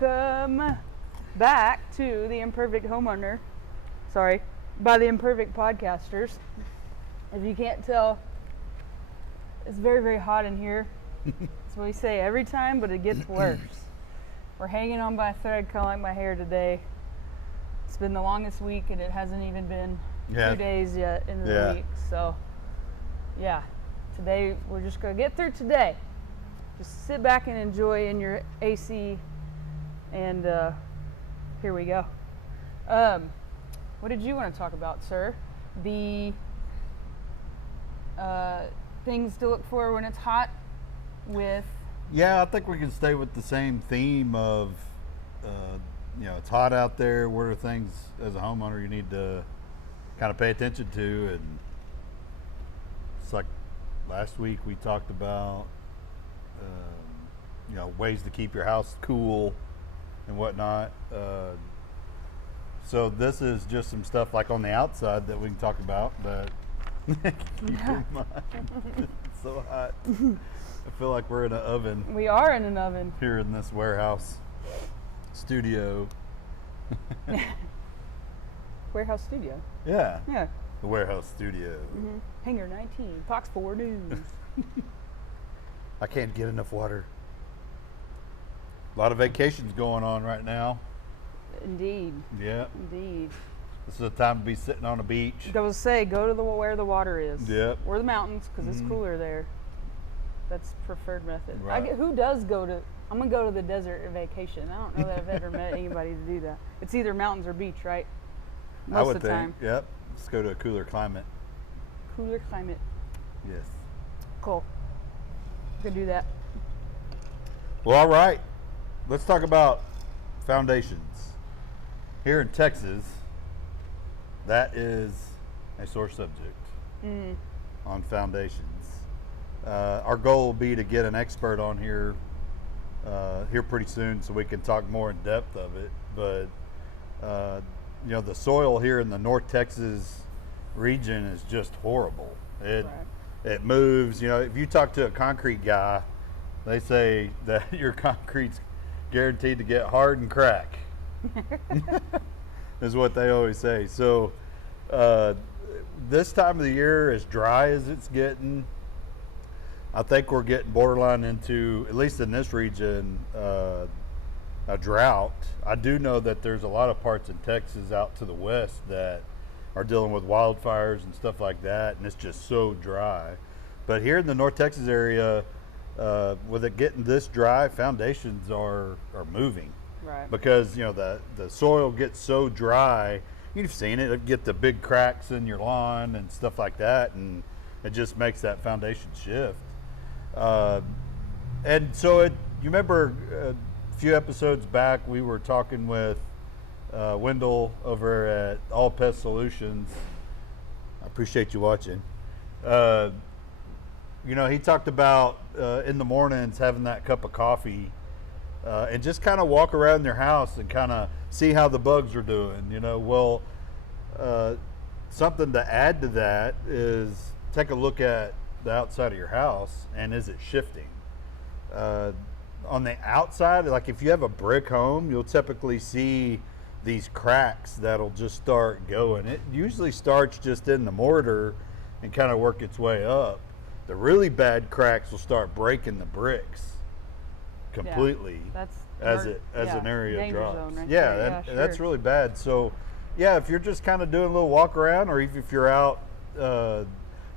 Welcome back to the Imperfect Homeowner. Sorry, by the Imperfect Podcasters. If you can't tell, it's very, very hot in here. That's what we say every time, but it gets worse. We're hanging on by a thread, kind of like my hair today. It's been the longest week, and it hasn't even been 2 days yet into the week. So, yeah, today we're just going to get through today. Just sit back and enjoy in your AC, and here we go. What did you want to talk about, sir? The things to look for when it's hot with... Yeah, I think we can stay with the same theme of, it's hot out there. What are things as a homeowner you need to kind of pay attention to? And it's like last week we talked about, ways to keep your house cool and whatnot. So this is just some stuff like on the outside that we can talk about, but keep in mind, it's so hot. I feel like we're in an oven. We are in an oven. Here in this warehouse studio. Warehouse studio? Yeah. Yeah. The warehouse studio. Mm-hmm. Hangar 19, Fox 4 News. I can't get enough water. A lot of vacations going on right now. Indeed. Yeah. Indeed. This is the time to be sitting on a beach. I was say, go to where the water is. Yep. Or the mountains, because it's cooler there. That's preferred method. Right. Who does go to? I'm gonna go to the desert and vacation. I don't know that I've ever met anybody to do that. It's either mountains or beach, right? Most of the time. Yep. Let's go to a cooler climate. Cooler climate. Yes. Cool. Could do that. Well, all right. Let's talk about foundations. Here in Texas, that is a sore subject on foundations. Our goal will be to get an expert on here pretty soon so we can talk more in depth of it. But, the soil here in the North Texas region is just horrible. It moves. If you talk to a concrete guy, they say that your concrete's guaranteed to get hard and crack. Is what they always say. So this time of the year, as dry as it's getting, I think we're getting borderline into, at least in this region, a drought. I do know that there's a lot of parts in Texas out to the west that are dealing with wildfires and stuff like that, and it's just so dry. But here in the North Texas area, with it getting this dry, foundations are moving. Right. Because the soil gets so dry, you've seen it. It get the big cracks in your lawn and stuff like that, and it just makes that foundation shift. And so you remember a few episodes back, we were talking with Wendell over at All Pest Solutions. I appreciate you watching. He talked about in the mornings having that cup of coffee and just kind of walk around your house and kind of see how the bugs are doing. Something to add to that is take a look at the outside of your house, and is it shifting? On the outside, like if you have a brick home, you'll typically see these cracks that'll just start going. It usually starts just in the mortar and kind of work its way up. The really bad cracks will start breaking the bricks completely as an area drops. Zone right there. That's really bad. So if you're just kind of doing a little walk around, or if you're out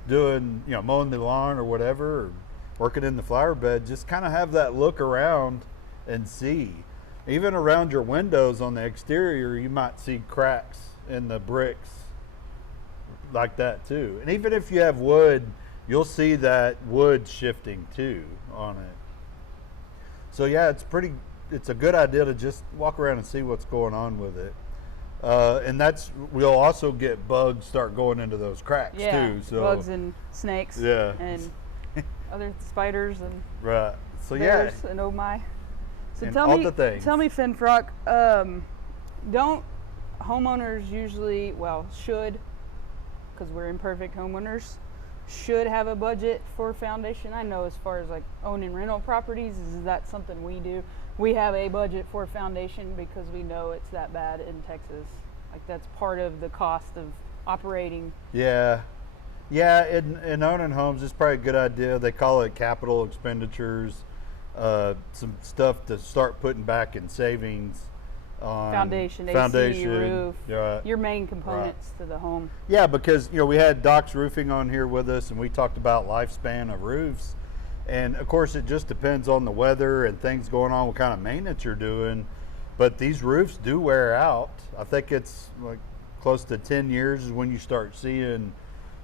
doing, mowing the lawn or whatever, or working in the flower bed, just kind of have that look around and see. Even around your windows on the exterior, you might see cracks in the bricks like that too. And even if you have wood, you'll see that wood shifting too on it. So it's a good idea to just walk around and see what's going on with it. And we'll also get bugs start going into those cracks too. So bugs and snakes. Yeah. And other spiders and So bears and oh my. So and tell all me, the things. Tell me, Finfrock, don't homeowners usually, should, because we're imperfect homeowners, should have a budget for foundation. I know as far as like owning rental properties, is that something we do? We have a budget for foundation because we know it's that bad in Texas. Like that's part of the cost of operating. Yeah. Yeah, in owning homes, it's probably a good idea. They call it capital expenditures, some stuff to start putting back in savings on Foundation, AC, roof, your main components to the home. Yeah, because we had Doc's Roofing on here with us, and we talked about lifespan of roofs, and of course it just depends on the weather and things going on, what kind of maintenance you're doing. But these roofs do wear out. I think it's like close to 10 years is when you start seeing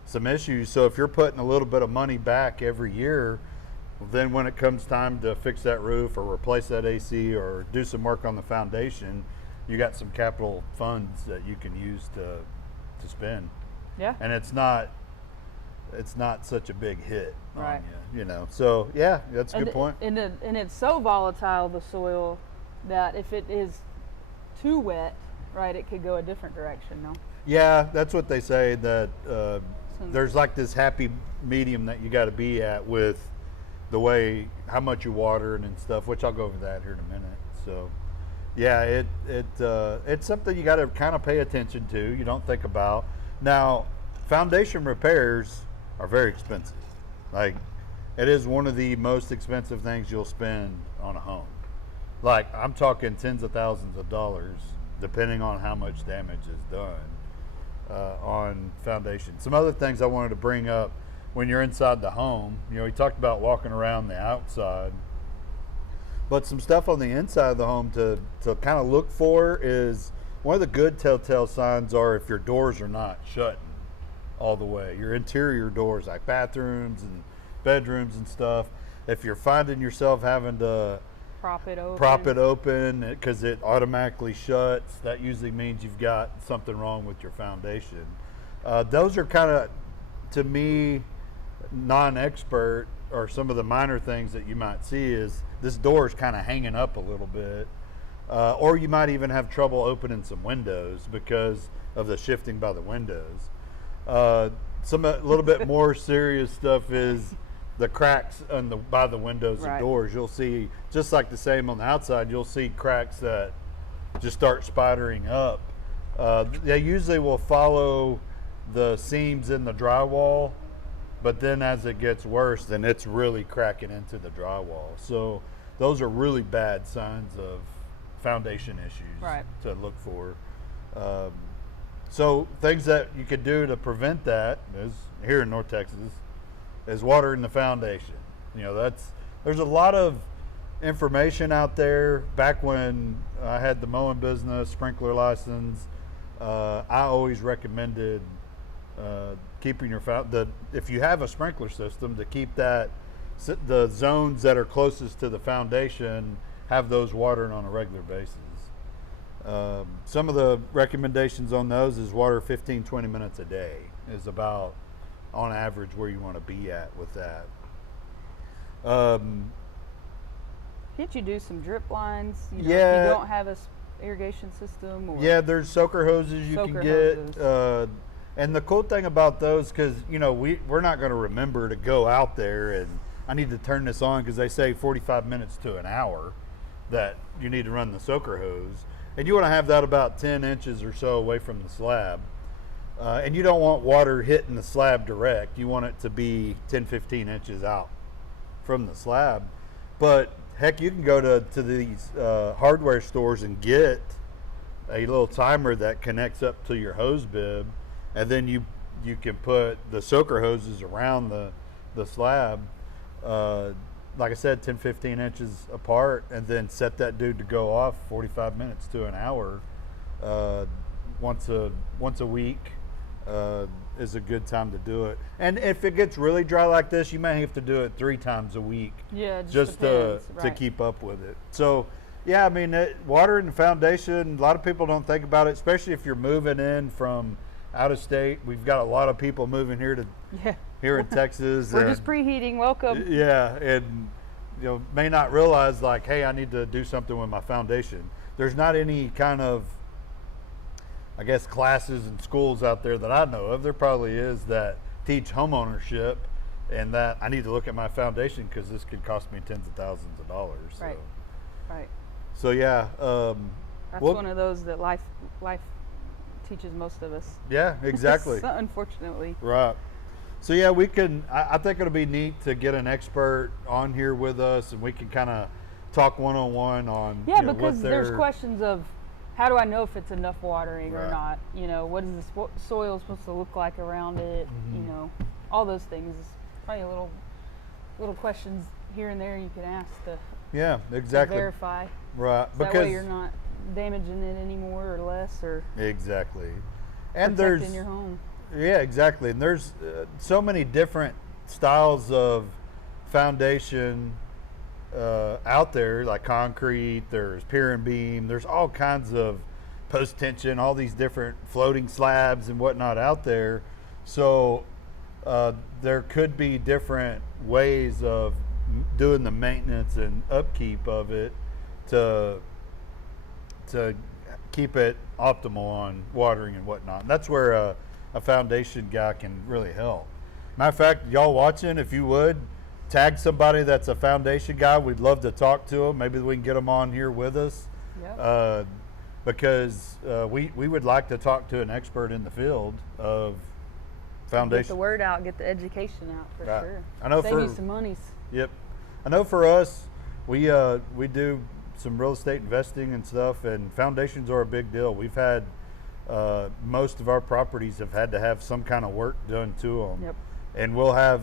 some issues. So if you're putting a little bit of money back every year, then when it comes time to fix that roof or replace that AC or do some work on the foundation, you got some capital funds that you can use to spend. Yeah. And it's not such a big hit right. on you, So yeah, that's a good point. And it's so volatile, the soil, that if it is too wet, right, it could go a different direction, no? Yeah, that's what they say, that there's like this happy medium that you got to be at with the way, how much you water and stuff, which I'll go over that here in a minute. So yeah, it's something you got to kind of pay attention to. You don't think about. Now, foundation repairs are very expensive. Like, it is one of the most expensive things you'll spend on a home. Like, I'm talking tens of thousands of dollars, depending on how much damage is done on foundation. Some other things I wanted to bring up when you're inside the home. We talked about walking around the outside, but some stuff on the inside of the home to kind of look for is, one of the good telltale signs are if your doors are not shutting all the way. Your interior doors, like bathrooms and bedrooms and stuff, if you're finding yourself having to prop it open because it automatically shuts, that usually means you've got something wrong with your foundation. Those are kind of, to me, non-expert, or some of the minor things that you might see is this door is kind of hanging up a little bit, or you might even have trouble opening some windows because of the shifting by the windows. Some a little bit more serious stuff is the cracks by the windows right. and doors. You'll see, just like the same on the outside, you'll see cracks that just start spidering up. They usually will follow the seams in the drywall, but then as it gets worse, then it's really cracking into the drywall. So those are really bad signs of foundation issues right. to look for. So things that you could do to prevent that is, here in North Texas, is watering the foundation. There's a lot of information out there. Back when I had the mowing business, sprinkler license, I always recommended keeping if you have a sprinkler system, to keep the zones that are closest to the foundation, have those watering on a regular basis. Some of the recommendations on those is water 15-20 minutes a day is about, on average, where you want to be at with that. Can't you do some drip lines? If you don't have a irrigation system? Or yeah, there's soaker hoses you can get. And the cool thing about those, because we're not going to remember to go out there, and I need to turn this on because they say 45 minutes to an hour that you need to run the soaker hose, and you want to have that about 10 inches or so away from the slab. And you don't want water hitting the slab direct. You want it to be 10-15 inches out from the slab. But heck, you can go to these hardware stores and get a little timer that connects up to your hose bib, and then you can put the soaker hoses around the slab, like I said, 10-15 inches apart, and then set that dude to go off 45 minutes to an hour once a week. Is a good time to do it. And if it gets really dry like this, you may have to do it 3 times a week. Yeah, just to keep up with it. So yeah, I mean, watering the foundation, a lot of people don't think about it, especially if you're moving in from out of state. We've got a lot of people moving here here in Texas. We're just preheating. Welcome. Yeah, and may not realize, like, hey, I need to do something with my foundation. There's not any kind of, I guess, classes and schools out there that I know of. There probably is, that teach homeownership, and that I need to look at my foundation because this could cost me tens of thousands of dollars. So. Right. Right. So yeah, That's well, one of those that life teaches most of us. yeah, exactly. Unfortunately. Right. So yeah, we can. I think it'll be neat to get an expert on here with us, and we can kind of talk one-on-one on. Yeah, you know, because what there's questions of how do I know if it's enough watering or Right. not? You know, what is the soil supposed to look like around it? You know, all those things. Probably little questions here and there you can ask to, Yeah, to exactly. verify. Right, So that because way you're not damaging it any more or less, or exactly, and protecting there's your home. yeah, exactly, and there's so many different styles of foundation out there, like concrete. There's pier and beam. There's all kinds of post tension, all these different floating slabs and whatnot out there. So there could be different ways of doing the maintenance and upkeep of it to keep it optimal on watering and whatnot. And that's where a foundation guy can really help. Matter of fact, y'all watching, if you would, tag somebody that's a foundation guy. We'd love to talk to them. Maybe we can get them on here with us. Yep. Because we would like to talk to an expert in the field of foundation. Get the word out, get the education out for Right. sure. I know Save for- you some monies. Yep. I know for us, we do some real estate investing and stuff, and foundations are a big deal. We've had most of our properties have had to have some kind of work done to them. Yep. And we'll have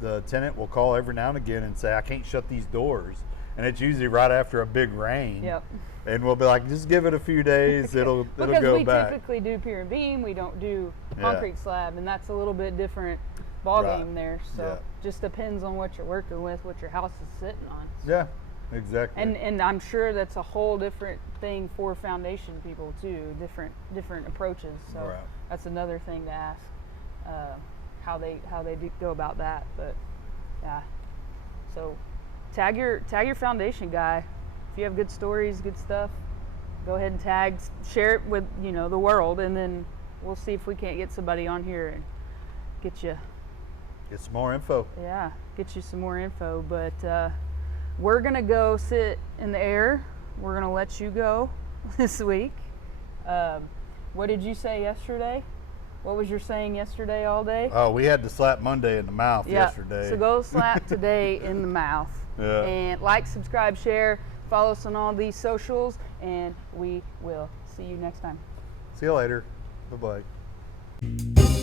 the tenant will call every now and again and say, I can't shut these doors. And it's usually right after a big rain. Yep. And we'll be like, just give it a few days, it'll Because go we back. typically do pier and beam, we don't do Yeah. concrete slab, and that's a little bit different ball Right. game there. So Yeah. just depends on what you're working with, what your house is sitting on. Yeah, exactly. And I'm sure that's a whole different thing for foundation people too, different approaches. So Right. that's another thing to ask, how they do go about that. But yeah, so tag your foundation guy. If you have good stories, good stuff, go ahead and share it with the world, and then we'll see if we can't get somebody on here and get you Get some more info. some more info. But we're gonna go sit in the air. We're gonna let you go this week. What did you say yesterday? What was your saying yesterday all day? Oh, we had to slap Monday in the mouth yesterday. So go slap today in the mouth. Yeah. And like, subscribe, share, follow us on all these socials, and we will see you next time. See you later. Bye-bye.